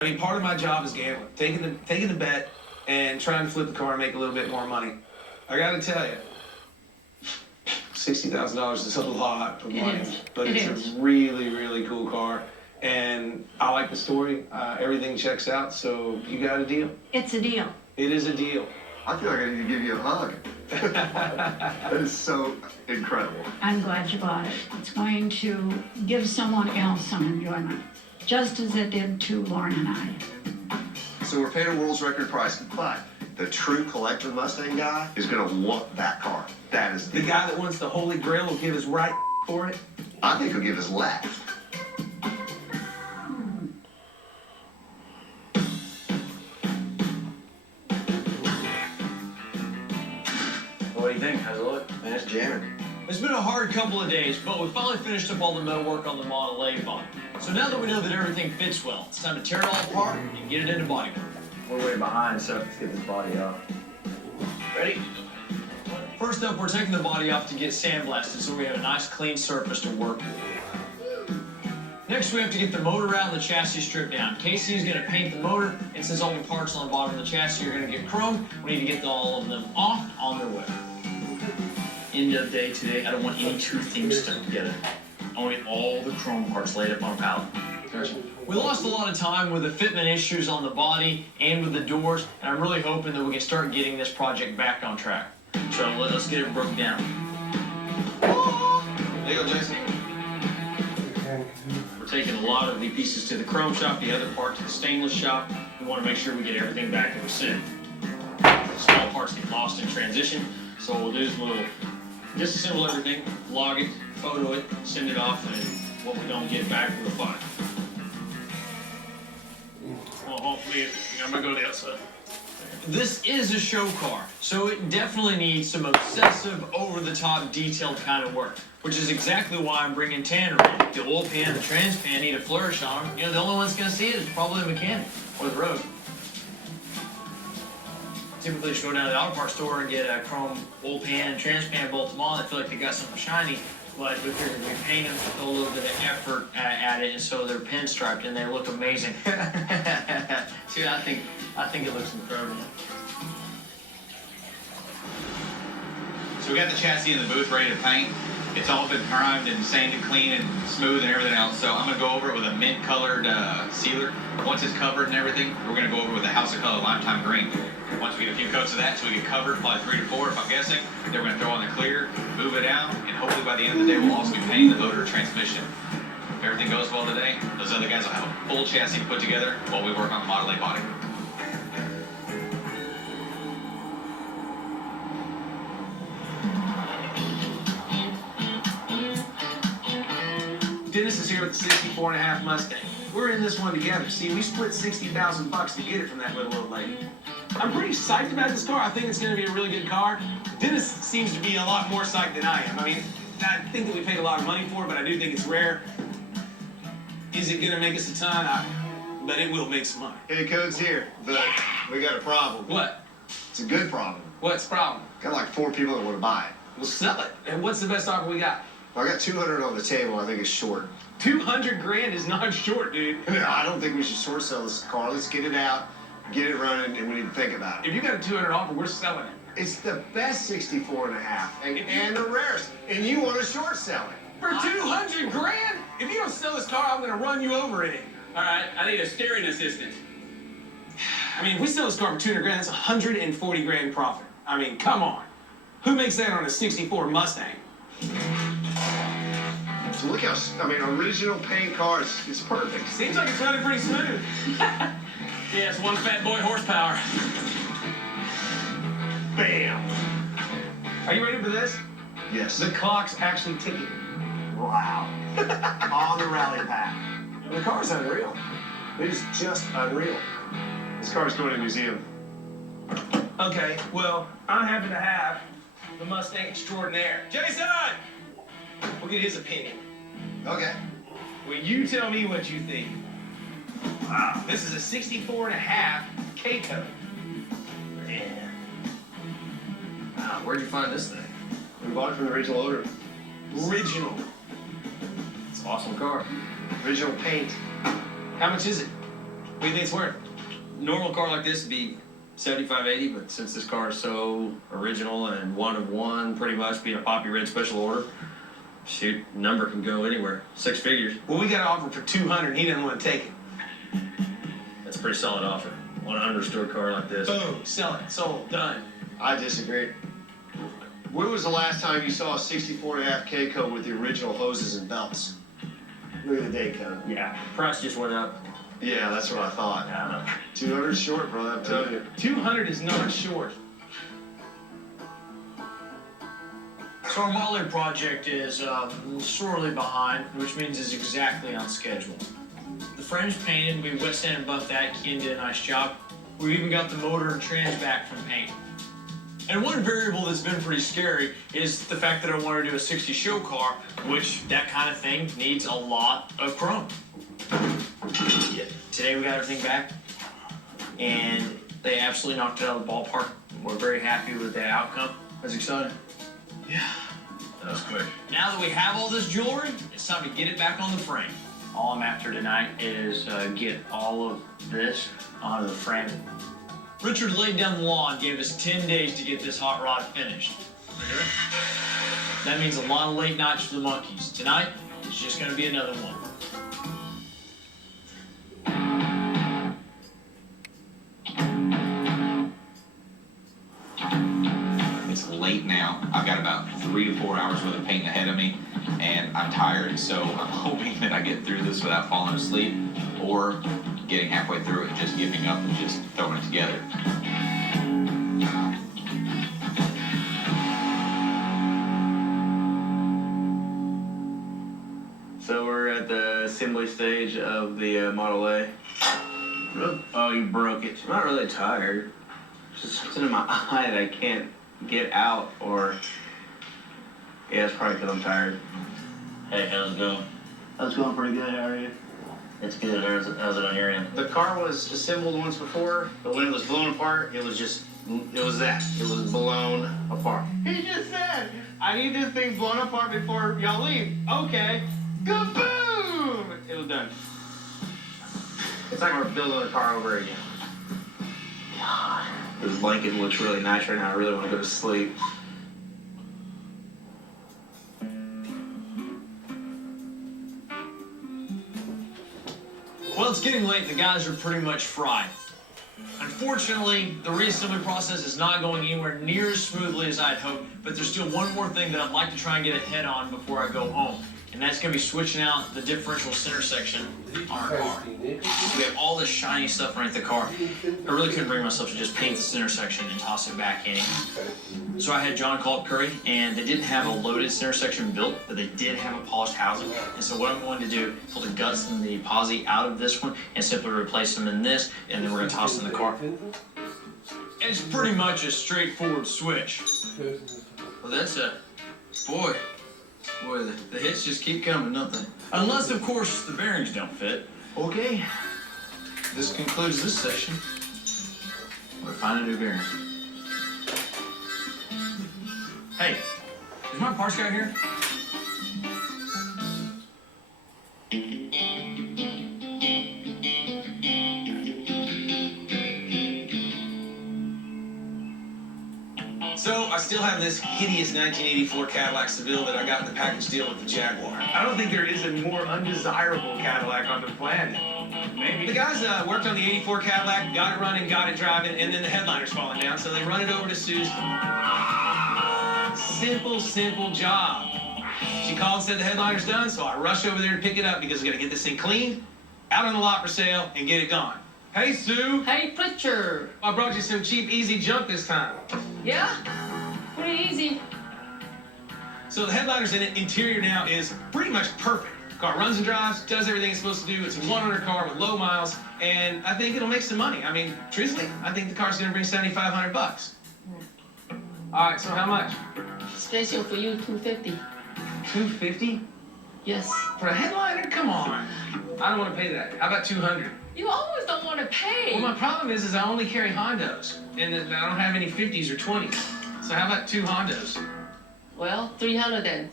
I mean, part of my job is gambling, taking the bet and trying to flip the car and make a little bit more money. I got to tell you, $60,000 is a lot of money, but it's a really, really cool car, and I like the story. Everything checks out, so you got a deal. It's a deal. It is a deal. I feel like I need to give you a hug. That is so incredible. I'm glad you bought it. It's going to give someone else some enjoyment, just as it did to Lauren and I. So we're paying a world's record price, but the true collector Mustang guy is going to want that car. That is The guy that wants the Holy Grail will give his right for it. I think he'll give his left. What do you think? How's it look? Man, it's jamming. It's been a hard couple of days, but we finally finished up all the metal work on the Model A body. So now that we know that everything fits well, it's time to tear it all apart and get it into body work. We're way behind, so let's get this body off. Ready? First up, we're taking the body off to get sandblasted so we have a nice clean surface to work with. Next, we have to get the motor out and the chassis stripped down. Casey is going to paint the motor, and since all the parts on the bottom of the chassis are going to get chrome, we need to get all of them off on their way. End of day today, I don't want any two things stuck together. I want all the chrome parts laid up on a pallet. We lost a lot of time with the fitment issues on the body and with the doors, and I'm really hoping that we can start getting this project back on track. So let's get it broke down. There you go, Jason. We're taking a lot of the pieces to the chrome shop, the other part to the stainless shop. We want to make sure we get everything back that we sent. Small parts get lost in transition, so what we'll do is we'll disassemble everything, log it, photo it, send it off, and what we don't get back, we'll find. Well, hopefully, I'm gonna go to the outside. This is a show car, so it definitely needs some obsessive, over-the-top, detailed kind of work, which is exactly why I'm bringing Tanner in. The oil pan, the trans pan need a flourish on them. You know, the only one's gonna see it is probably the mechanic or the road. Typically, just go down to the auto parts store and get a chrome oil pan and trans pan, bolt them on. They feel like they got something shiny, but we figured we paint them, put a little bit of effort at it, and so they're pinstriped and they look amazing. See, I think it looks incredible. So we got the chassis in the booth ready to paint. It's all been primed and sanded clean and smooth and everything else. So I'm gonna go over it with a mint colored sealer. Once it's covered and everything, we're gonna go over with a House of Color Lime Time Green. Once we get a few coats of that, so we get covered, probably 3 to 4 if I'm guessing, then we're gonna throw on the clear, move it out, and hopefully by the end of the day we'll also be painting the motor transmission. If everything goes well today, those other guys will have a full chassis put together while we work on the Model A body. Dennis is here with the 64.5 Mustang. We're in this one together. See, we split $60,000 to get it from that little old lady. I'm pretty psyched about this car. I think it's going to be a really good car. Dennis seems to be a lot more psyched than I am. I mean, I think that we paid a lot of money for it, but I do think it's rare. Is it going to make us a ton? But it will make some money. Hey, Code's here, but we got a problem. What? It's a good problem. What's the problem? Got like 4 people that want to buy it. We'll sell it. And what's the best offer we got? I got 200 on the table. I think it's short. 200 grand is not short, dude. I don't think we should short sell this car. Let's get it out, get it running, and we need to think about it. If you got a 200 offer, we're selling it. It's the best 64.5 and the rarest, and you want to short sell it. For 200 grand? If you don't sell this car, I'm gonna run you over in it. All right, I need a steering assistant. I mean, if we sell this car for 200 grand, that's 140 grand profit. I mean, come on. Who makes that on a 64 Mustang? So look how, original paint car, it's perfect. Seems like it's running pretty smooth. Yeah, it's one fat boy horsepower. Bam! Are you ready for this? Yes. The clock's actually ticking. Wow. On the rally path. The car's unreal. It is just unreal. This car's going to a museum. Okay, well, I happen to have the Mustang Extraordinaire. Jason! We'll get his opinion. Okay. Will you tell me what you think? Wow, this is a 64.5 K-Code. Yeah. Wow, where'd you find this thing? We bought it from the original owner. Original. It's an awesome car. Original paint. How much is it? What do you think it's worth? Normal car like this would be 75, 80, but since this car is so original and one of one, pretty much being a Poppy Red special order, shoot, number can go anywhere. 6 figures. Well, we got an offer for 200. He doesn't want to take it. That's a pretty solid offer. On an understored car like this. Boom. Sell it. Sold. Done. I disagree. When was the last time you saw a 64.5 K-Code with the original hoses and belts? Look at the date code. Yeah, price just went up. Yeah, that's what I thought. I don't know. 200 short, brother, I'm telling you. 200 is not short. So our Model A project is sorely behind, which means it's exactly on schedule. The frame's painted, we wet sand and buffed that, Ken did a nice job. We even got the motor and trans back from paint. And one variable that's been pretty scary is the fact that I want to do a 60 show car, which that kind of thing needs a lot of chrome. Yeah, today we got everything back, and they absolutely knocked it out of the ballpark. We're very happy with the outcome. That's exciting. Yeah. That was quick. Now that we have all this jewelry, it's time to get it back on the frame. All I'm after tonight is get all of this onto the frame. Richard laid down the law and gave us 10 days to get this hot rod finished. That means a lot of late nights for the monkeys. Tonight, it's just gonna be another one. It's late now. I've got about 3 to 4 hours worth of paint ahead of me, and I'm tired. So I'm hoping that I get through this without falling asleep, or getting halfway through it and just giving up and just throwing it together. So we're at the assembly stage of the Model A. Oh, you broke it. I'm not really tired. It's just something in my eye that I can't get out, or... Yeah, it's probably because I'm tired. Hey, how's it going? That's going pretty good, how are you? It's good. How's it on your end? The car was assembled once before, but when it was blown apart, it was that. It was blown apart. He just said, I need this thing blown apart before y'all leave. Okay. Kaboom! It was done. It's like we're building the car over again. God, this blanket looks really nice right now. I really want to go to sleep. Well, it's getting late and the guys are pretty much fried. Unfortunately, the reassembly process is not going anywhere near as smoothly as I'd hoped, but there's still one more thing that I'd like to try and get ahead on before I go home. And that's going to be switching out the differential center section on our car. We have all this shiny stuff underneath the car. I really couldn't bring myself to just paint the center section and toss it back in. So I had John call up Curry, and they didn't have a loaded center section built, but they did have a polished housing. And so what I'm going to do, pull the guts and the posi out of this one and simply replace them in this, and then we're going to toss in the car. It's pretty much a straightforward switch. Well, that's boy, the hits just keep coming, don't they? Unless, of course, the bearings don't fit. Okay. This concludes this session. We're finding a new bearing. Hey, is my parts guy here? So I still have this hideous 1984 Cadillac Seville that I got in the package deal with the Jaguar. I don't think there is a more undesirable Cadillac on the planet. Maybe. The guys worked on the 84 Cadillac, got it running, got it driving, and then the headliner's falling down, so they run it over to Sue's. Simple job. She called and said the headliner's done, so I rushed over there to pick it up because we gotta get this thing cleaned, out on the lot for sale, and get it gone. Hey, Sue. Hey, Pritchard. I brought you some cheap, easy junk this time. Yeah? Pretty easy. So the headliner's interior now is pretty much perfect. Car runs and drives, does everything it's supposed to do. It's a 100 car with low miles, and I think it'll make some money. I mean, truthfully, I think the car's gonna bring $7,500. All right, so how much? Special for you, $250. $250 Yes. for a headliner? Come on. I don't want to pay that. How about $200? You always don't want to pay. Well, my problem is I only carry Hondos, and I don't have any 50s or 20s. So how about 2 Hondos? Well, 300 then.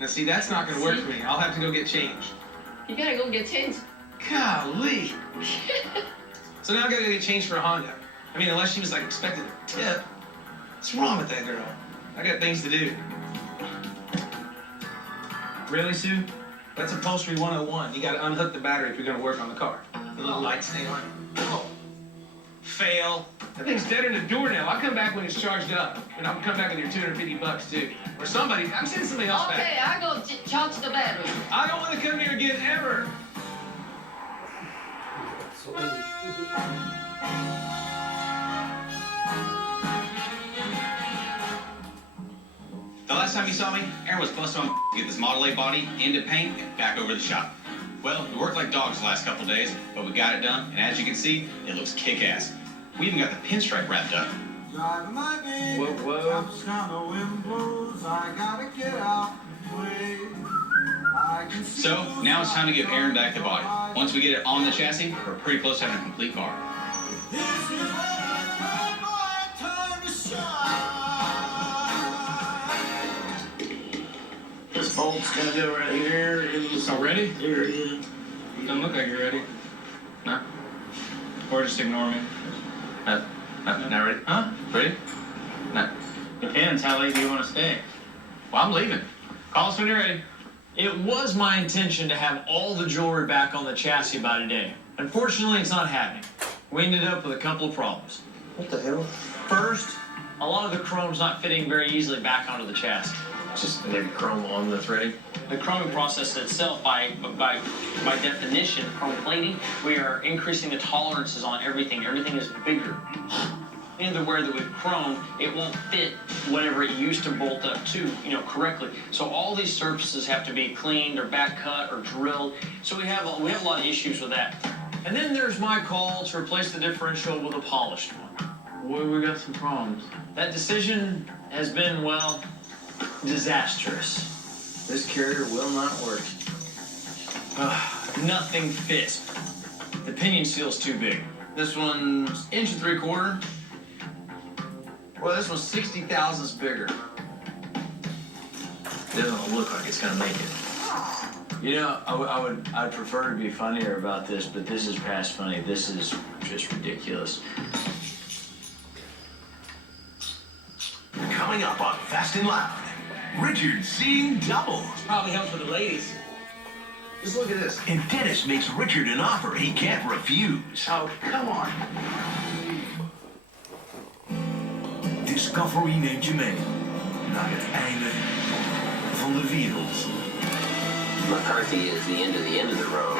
Now, see, that's not going to work for me. I'll have to go get change. You gotta go get change. Golly. So now I gotta get changed for a Honda. I mean, unless she was like expecting a tip. What's wrong with that girl? I got things to do. Really, Sue? That's upholstery 101. You gotta unhook the battery if you're gonna work on the car. The little light stay on. Oh. Fail. That thing's deader than a doornail. I'll come back when it's charged up. And I'll come back with your $250 too. Or somebody, I'm sending somebody else back. Okay, I go charge the battery. I don't want to come here again ever. The last time you saw me, Aaron was busting on to get this Model A body into paint and back over the shop. Well, we worked like dogs the last couple days, but we got it done, and as you can see, it looks kick-ass. We even got the pinstripe wrapped up. Whoa, whoa. So, now it's time to give Aaron back the body. Once we get it on the chassis, we're pretty close to having a complete car. This bolt's gonna go right here. Oh, ready? Here it is. Doesn't look like you're ready. No? Or just ignore me. Not ready? Huh? Ready? No. Depends, how late do you want to stay? Well, I'm leaving. Call us when you're ready. It was my intention to have all the jewelry back on the chassis by today. Unfortunately, it's not happening. We ended up with a couple of problems. What the hell? First, a lot of the chrome's not fitting very easily back onto the chassis. Just maybe chrome on the threading. The chroming process itself, by definition, chrome plating, we are increasing the tolerances on everything. Everything is bigger. Anywhere that with chrome, it won't fit whatever it used to bolt up to, correctly. So all these surfaces have to be cleaned or back cut or drilled. So we have a lot of issues with that. And then there's my call to replace the differential with a polished one. Boy, we got some problems. That decision has been, well, disastrous. This carrier will not work. Nothing fits. The pinion seal's too big. This one's 1 3/4 inch. Well, this one's 60 thousandths bigger. Doesn't look like it's gonna make it. I'd prefer to be funnier about this, but this is past funny. This is just ridiculous. Coming up on Fast and Loud, Richard seeing double. Probably helps with the ladies. Just look at this. And Dennis makes Richard an offer he can't refuse. Oh, come on. Discovery Benjamin. Naar het einde van de wereld. McCarthy is the end of the road.